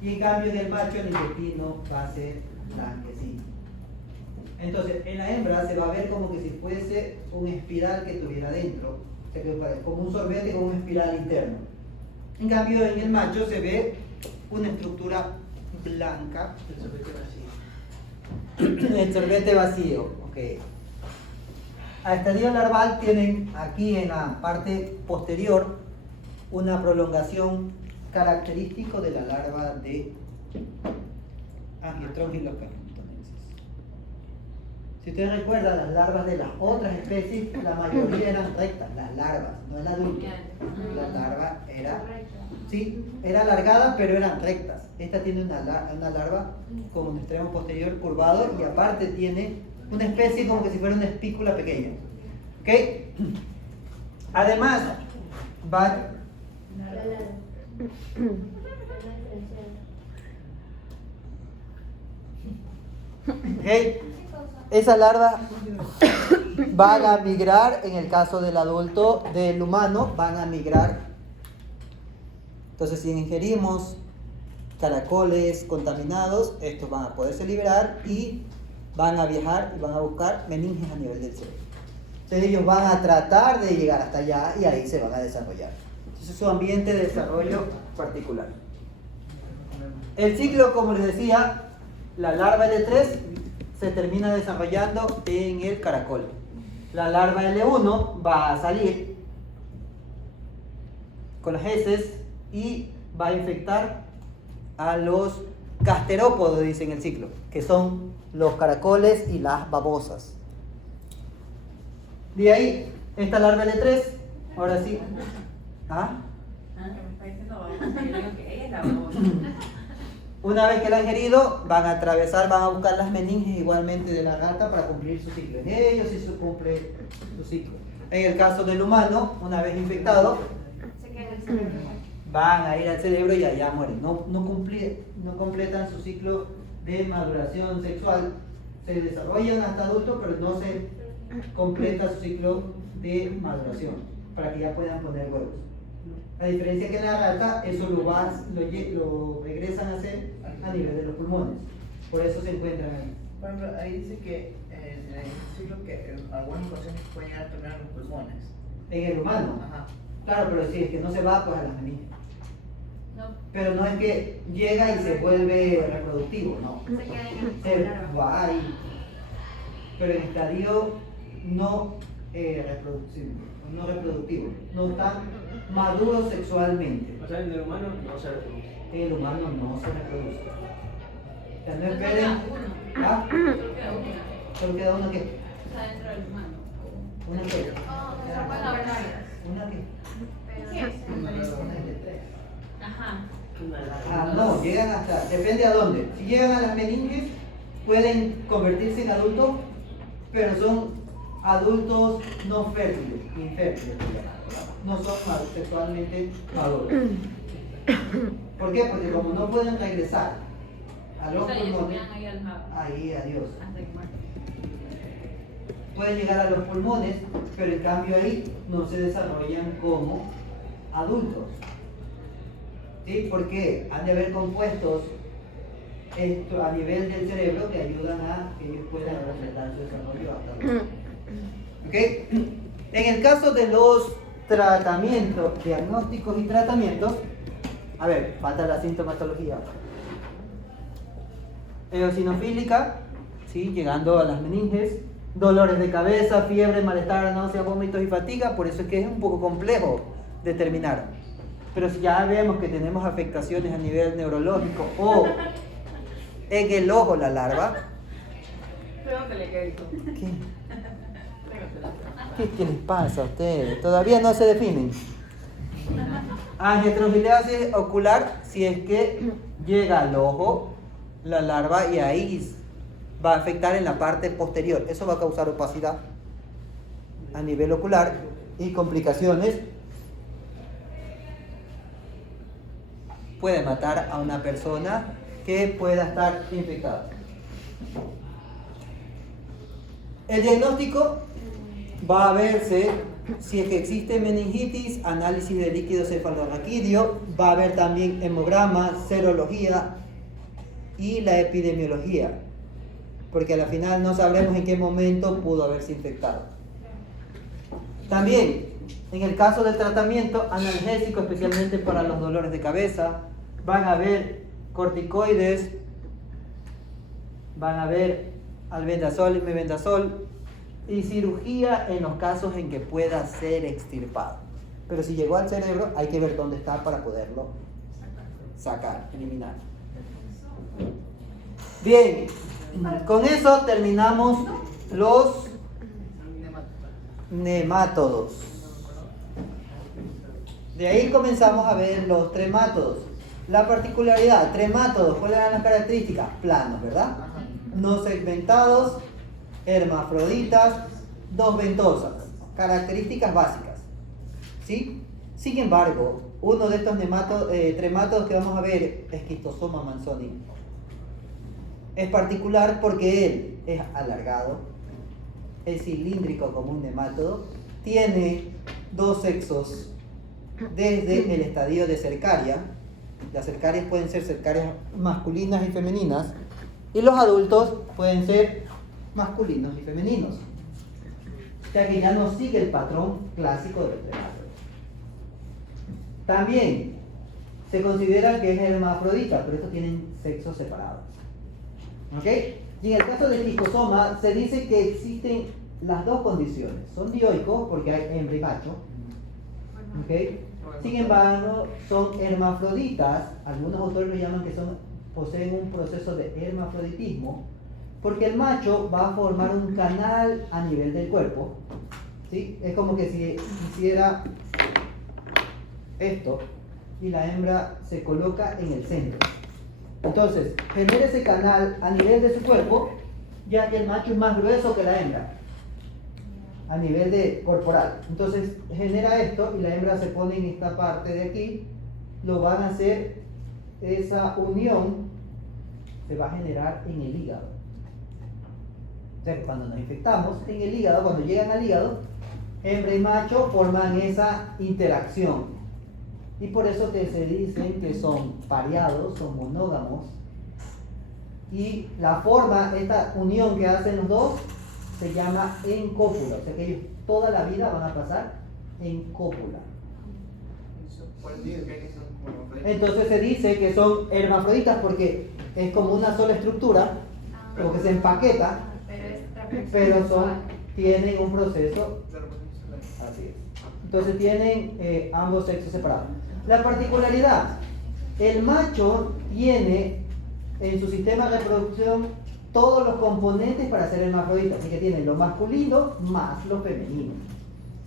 Y en cambio en el macho el intestino va a ser blanquecino. Entonces, en la hembra se va a ver como que si fuese un espiral que tuviera dentro. O sea, que como un sorbete con una espiral interno. En cambio, en el macho se ve una estructura blanca. El sorbete vacío. El sorbete vacío, ok. Al estadio larval tienen aquí en la parte posterior una prolongación característico de la larva de Angiostrongylus carnuntensis. Si ustedes recuerdan, las larvas de las otras especies, la mayoría eran rectas, las larvas, no el adulto. La larva era, sí, era alargada, pero eran rectas. Esta tiene una larva con un extremo posterior curvado y aparte tiene una especie como que si fuera una espícula pequeña. ¿Ok? Además, va... ¿Ok? Esa larva van a migrar, en el caso del adulto, del humano, van a migrar. Entonces, si ingerimos caracoles contaminados, estos van a poderse liberar y van a viajar y van a buscar meninges a nivel del cerebro. Entonces, ellos van a tratar de llegar hasta allá y ahí se van a desarrollar. Entonces, es su ambiente de desarrollo particular. El ciclo, como les decía, la larva L3 se termina desarrollando en el caracol. La larva L1 va a salir con las heces y va a infectar a los gasterópodos, dice en el ciclo, que son los caracoles y las babosas. De ahí, esta larva L3, ahora sí. ¿Ah? Una vez que la han ingerido, van a atravesar, van a buscar las meninges igualmente de la rata para cumplir su ciclo. En ellos sí se cumple su ciclo. En el caso del humano, una vez infectado, Se queda en el cerebro. van a ir al cerebro y allá mueren. No completan su ciclo de maduración sexual. Se desarrollan hasta adultos, pero no se completa su ciclo de maduración para que ya puedan poner huevos. La diferencia que en la rata, eso lo regresan a hacer a nivel de los pulmones. Por eso se encuentran ahí. Por ejemplo, ahí dice que en el ciclo que en algunas ocasiones pueden llegar a terminar los pulmones. En el humano. Ajá. Claro, pero si es que no se va, pues a las meninges. No, Pero no es que llega y se vuelve reproductivo, no. se queda en el Se cerebro. va ahí. Pero en estadio no reproductivo. No están maduros sexualmente. O sea, en el humano no se reproduce. En el humano no se reproduce. O sea, no esperen. ¿Ah? ¿Solo queda uno qué? Está dentro del humano. ¿Una qué? Oh, se puede haber varias. ¿Una qué? Pero no sé. Una de tres. Ajá. una larga. Ah, no, llegan hasta, depende a dónde. Si llegan a las meninges, pueden convertirse en adultos, pero son adultos no fértiles, infértiles, no son sexualmente maduros. ¿Por qué? Porque como no pueden regresar a los O sea, ellos se pulmones, quedan ahí al jabo. ahí adiós. Hasta que mueran. Pueden llegar a los pulmones, pero en cambio ahí no se desarrollan como adultos. ¿Sí? Porque han de haber compuestos a nivel del cerebro que ayudan a que ellos puedan completar su desarrollo hasta adultos. ¿Ok? En el caso de los tratamientos, diagnósticos y tratamientos, a ver, falta la sintomatología. Eosinofílica, ¿sí? Llegando a las meninges, dolores de cabeza, fiebre, malestar, náuseas, vómitos y fatiga, por eso es que es un poco complejo determinar. Pero si ya vemos que tenemos afectaciones a nivel neurológico o en el ojo la larva, Pregúntale qué dijo. ¿qué? ¿Qué les pasa a ustedes? Todavía no se definen. Angiotensinosis ocular, si es que llega al ojo la larva y ahí va a afectar en la parte posterior. Eso va a causar opacidad a nivel ocular y complicaciones. Puede matar a una persona que pueda estar infectada. El diagnóstico va a verse si es que existe meningitis, análisis de líquido cefalorraquídeo, va a haber también hemograma, serología y la epidemiología, porque al final no sabremos en qué momento pudo haberse infectado. También, en el caso del tratamiento analgésico, especialmente para los dolores de cabeza, van a haber corticoides, van a haber albendazol y mebendazol, y cirugía en los casos en que pueda ser extirpado. Pero si llegó al cerebro, hay que ver dónde está para poderlo sacar, eliminar. Bien, con eso terminamos los nemátodos. De ahí comenzamos a ver los tremátodos. La particularidad, tremátodos, ¿cuáles eran las características? Planos, ¿verdad? No segmentados, hermafroditas, dos ventosas, características básicas, ¿sí? Sin embargo, uno de estos tremátodos que vamos a ver es Schistosoma manzoni. Es particular porque él es alargado, es cilíndrico como un nemátodo, tiene dos sexos desde el estadio de cercaria. Las cercarias pueden ser cercarias masculinas y femeninas, y los adultos pueden ser masculinos y femeninos, ya que ya no sigue el patrón clásico de los tremátodos. También se considera que es hermafrodita, pero estos tienen sexos separados. ¿Ok? Y en el caso del schistosoma se dice que existen las dos condiciones. Son dioicos porque hay hembra y macho. ¿Ok? Sin embargo, son hermafroditas. Algunos autores lo llaman que poseen un proceso de hermafroditismo, porque el macho va a formar un canal a nivel del cuerpo, ¿sí? Es como que si hiciera esto y la hembra se coloca en el centro. Entonces, genera ese canal a nivel de su cuerpo, ya que el macho es más grueso que la hembra, a nivel de corporal. Entonces, genera esto y la hembra se pone en esta parte de aquí, lo van a hacer, esa unión se va a generar en el hígado. O sea que cuando nos infectamos en el hígado, cuando llegan al hígado, hembra y macho forman esa interacción. Y por eso que se dicen que son pareados, son monógamos. Y la forma, esta unión que hacen los dos, se llama en cópula. O sea que ellos toda la vida van a pasar en cópula. Entonces se dice que son hermafroditas porque es como una sola estructura, como que se empaqueta, pero tienen un proceso, así es. Entonces tienen ambos sexos separados. La particularidad, el macho tiene en su sistema de reproducción todos los componentes para ser hermafrodita, así que tiene lo masculino más lo femenino.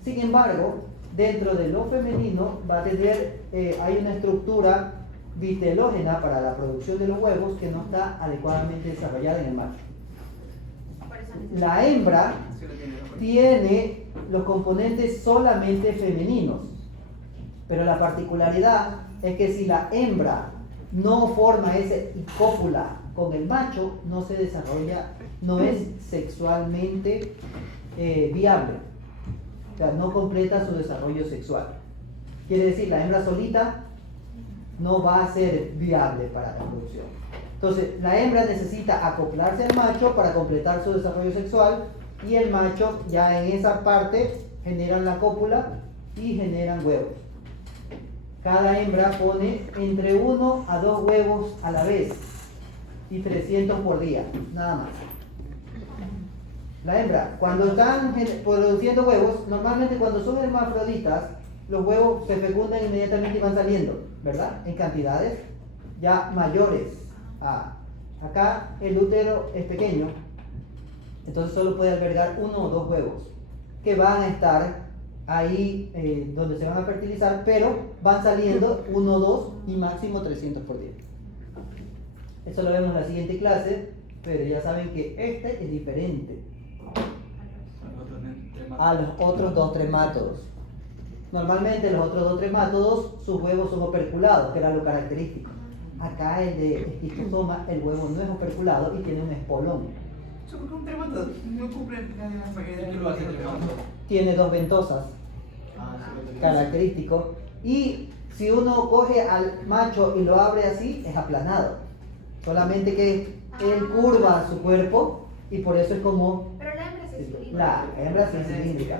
Sin embargo, dentro de lo femenino va a tener, hay una estructura vitelógena para la producción de los huevos que no está adecuadamente desarrollada en el macho. La hembra Sí lo tiene, ¿no? tiene los componentes solamente femeninos, pero la particularidad es que si la hembra no forma ese cópula con el macho, no se desarrolla, no es sexualmente viable, o sea, no completa su desarrollo sexual. Quiere decir, la hembra solita no va a ser viable para la reproducción. Entonces, la hembra necesita acoplarse al macho para completar su desarrollo sexual, y el macho ya en esa parte generan la cópula y generan huevos. Cada hembra pone entre 1 a 2 huevos a la vez y 300 por día, nada más. La hembra, cuando están produciendo huevos, normalmente cuando son hermafroditas, los huevos se fecundan inmediatamente y van saliendo, ¿verdad? En cantidades ya mayores. Acá el útero es pequeño, entonces solo puede albergar 1 o 2 huevos que van a estar ahí donde se van a fertilizar, pero van saliendo 1, 2 y máximo 300 por día. Eso lo vemos en la siguiente clase, pero ya saben que este es diferente a los otros 2 tremátodos. Normalmente los otros 2 tremátodos, sus huevos son operculados, que era lo característico. Acá el de esquistosoma, el huevo no es operculado y tiene un espolón. ¿Por qué un tremato no cumple la mayoría de los Tiene 2 ventosas, característico. Y si uno coge al macho y lo abre así, es aplanado. Solamente que él curva su cuerpo y por eso es como... Pero la hembra sí es cilíndrica. La hembra sí es cilíndrica,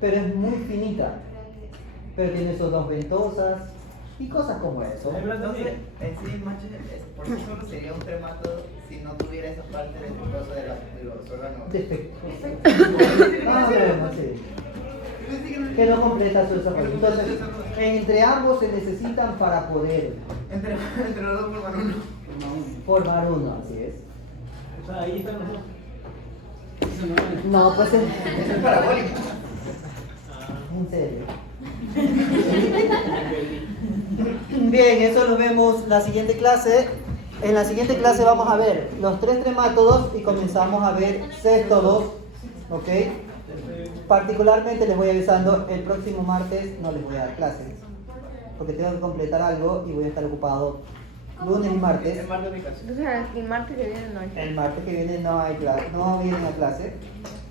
pero es muy finita. Pero tiene sus 2 ventosas y cosas como eso. Entonces, en sí, el macho, por sí solo sería un tremato si no tuviera esa parte del trozo de los órganos. Defecto. Más o menos, sí. Que no completa su desarrollo. Entonces, entre ambos se necesitan para poder Entre los dos forman uno. formar uno, así es. O sea, ahí están los dos. No, pues Eso es parabólico. en serio. Bien, eso lo vemos la siguiente clase. En la siguiente clase vamos a ver los 3 tremátodos y comenzamos a ver céstodos, ¿ok? Particularmente les voy avisando, el próximo martes no les voy a dar clases, porque tengo que completar algo y voy a estar ocupado lunes y martes. Es más de ubicación. Entonces el martes que viene no hay. El martes que viene no hay clase, no vienen a clase,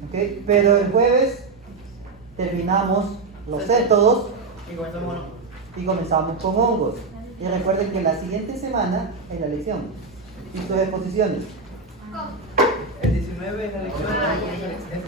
¿ok? Pero el jueves terminamos los céstodos Y comenzamos con y comenzamos con hongos. Y recuerden que la siguiente semana es la lección y sus exposiciones. ¿Cómo? el 19 es la lección. Ah, ya, ya.